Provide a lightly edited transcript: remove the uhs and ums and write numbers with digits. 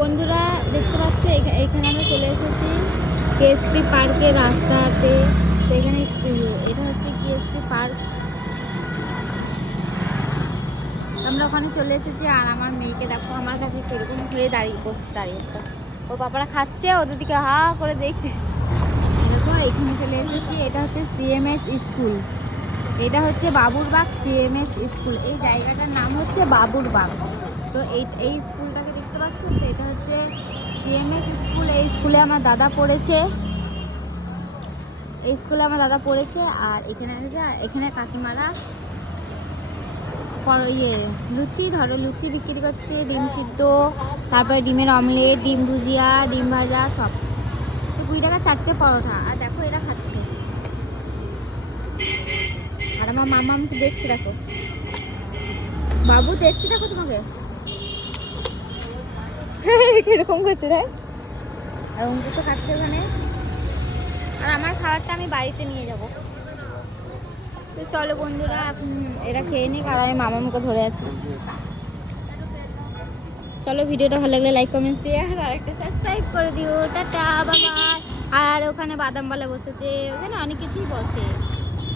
বন্ধুরা দেখতে পাচ্ছ এখানে আমরা চলে এসেছি কেএসপি পার্কের রাস্তাতে। তো এখানে এটা হচ্ছে কেএসপি পার্ক। আমরা ওখানে চলে এসেছি আর আমার মেয়েকে দেখো আমার কাছে সেরকম ঘুরে দাঁড়িয়ে ওর বাবারা খাচ্ছে, ওদের দিকে হা করে দেখছে। দেখো এখানে চলে এসেছি, এটা হচ্ছে সিএমএস স্কুল, এটা হচ্ছে বাবুরবাগ সিএমএস স্কুল। এই জায়গাটার নাম হচ্ছে বাবুরবাগ। তো এই স্কুলটাকে দেখতে পাচ্ছেন, তো এটা হচ্ছে সিএমএস স্কুল। এই স্কুলে আমার দাদা পড়েছে, আর এখানে কাকিমারা লুচি বিক্রি করছে, ডিম সিদ্ধ, তারপরে ডিমের অমলেট, ডিম ভুজিয়া, ডিম ভাজা সব। তো 2 টাকা 4টে পরোটা। আর দেখো এরা খাচ্ছে, আর আমার মামা আমাকে দেখছে, দেখো বাবু দেখছি, দেখো তোমাকে কিরকম করছে দেখ। আর অঙ্কুর তো খাচ্ছে ওখানে, আর আমার খাবারটা আমি বাড়িতে নিয়ে যাব। তো চলো বন্ধুরা, এখন এরা খেয়ে নিক আর আমি মামামকে ধরে আছি। চলো, ভিডিওটা ভালো লাগলে লাইক কমেন্ট শেয়ার আর একটা সাবস্ক্রাইব করে দিও। Tata, bye bye. আর ওখানে বাদামওয়ালা বসেছে, ওখানে অনেক কিছুই বসে।